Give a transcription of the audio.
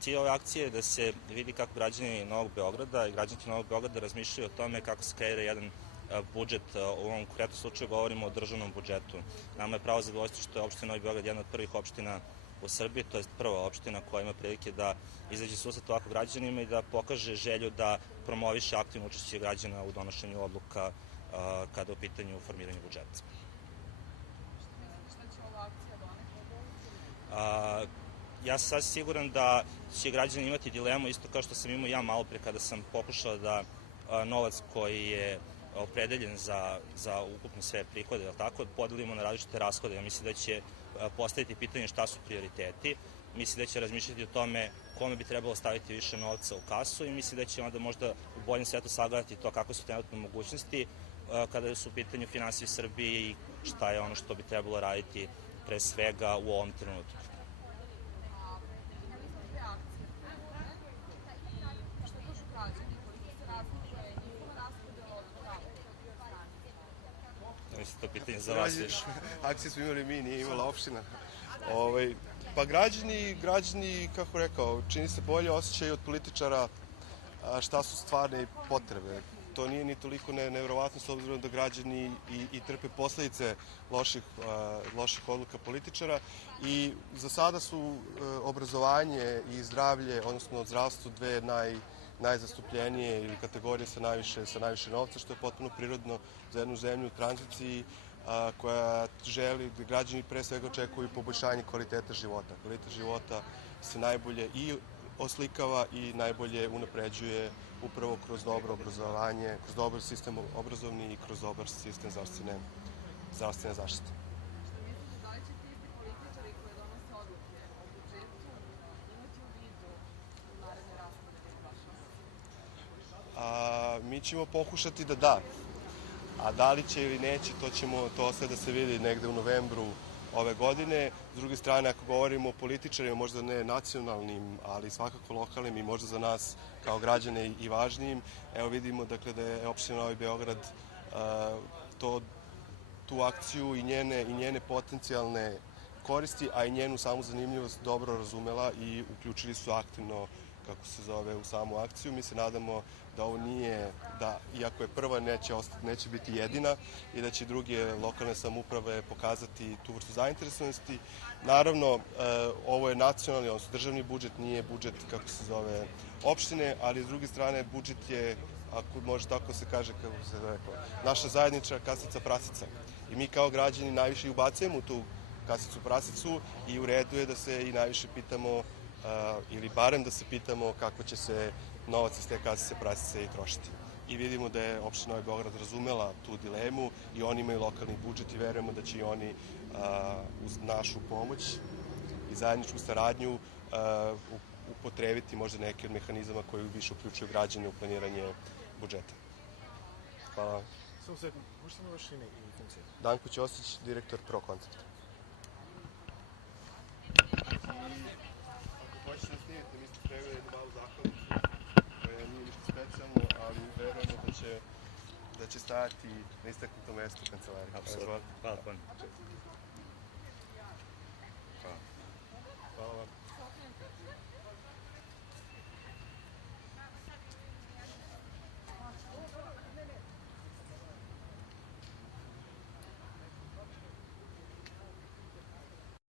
Cilj ove akcije je da se vidi kako građani Novog Beograda i građanki Novog Beograda razmišljaju o tome kako se kreira jedan budžet. U ovom konkretnom slučaju govorimo o državnom budžetu. Nama je pravo zadovoljstvo što je opština Novi Beograd jedna od prvih opština u Srbiji, to je prva opština koja ima prilike da izađe susret ovako građanima i da pokaže želju da promoviše aktivno učešće građana u donošenju odluka kada je u pitanju formiranje budžeta. Šta će ova akcija doneti? Ja sam sad siguran da će građani imati dilemu, isto kao što sam imao ja malo pre kada sam pokušao da novac koji je opredeljen za ukupno sve prihode, podelimo na različite rashode. Ja mislim da će postaviti pitanje šta su prioriteti, mislim da će razmišljati o tome kome bi trebalo staviti više novca u kasu i mislim da će onda možda u boljem svetu sagledati to kako su trenutne mogućnosti kada su u pitanju finansije u Srbiji i šta je ono što bi trebalo raditi pre svega u ovom trenutku. To je pitanje za vas više. Akcije smo imali mi, nije imala opština. Pa građani, kako rekao, čini se bolje osjećaju od političara šta su stvarne potrebe. To nije ni toliko nevjerovatno s obzirom da građani i trpe posledice loših odluka političara i za sada su obrazovanje i zdravlje, odnosno zdravstvo, dve najzastupljenije ili kategorije sa najviše novca, što je potpuno prirodno za jednu zemlju u tranziciji koja želi, da građani pre svega očekuju poboljšanje kvaliteta života. Kvalitet života se najbolje i oslikava i najbolje unapređuje upravo kroz dobro obrazovanje, kroz dobar sistem obrazovni i kroz dobar sistem zdravstvene zaštite. Šta mislite, da li će ti isti političari koji donose odluke o budžetu imati u vidu u naredne raspodele vaše? Mi ćemo pokušati da. A da li će ili neće, to ostaje da se vidi negde u novembru ove godine. S druge strane, ako govorimo o političarima, možda ne nacionalnim, ali svakako lokalnim i možda za nas kao građane i važnijim, evo vidimo dakle da je opština Novi Beograd tu akciju i njene potencijalne koristi, a i njenu samu zanimljivost dobro razumela i uključili su aktivno, kako se zove, u samu akciju. Mi se nadamo da ovo nije, da iako je prva neće biti jedina i da će druge lokalne samouprave pokazati tu vrstu zainteresovanosti. Naravno, ovo je nacionalni, odnosno državni budžet, nije budžet, kako se zove, opštine, ali s druge strane budžet je, ako može tako se kaže, kako se rekao, naša zajednička kasica prasica. I mi kao građani najviše i ubacujemo u tu kasicu prasicu i u redu je da se i najviše pitamo ili barem da se pitamo kako će se novac iz te kasice prasice i trošiti. I vidimo da je opština Novi Beograd razumela tu dilemu i oni imaju lokalni budžet i verujemo da će i oni uz našu pomoć i zajedničku saradnju upotrebiti možda neke od mehanizama koji više uključuju građane u planiranje budžeta. Hvala. Samo sekund, možete mi vaše ime i funkcije? Danko Ćosić, direktor Pro Koncepta. Hoćete da snimite, mi ste spremili jednu malu zahvalnicu, koja nije ništa specijalno, ali verujemo da će stajati na istaknutom mestu u kancelariji. Apsolutno. Hvala puno.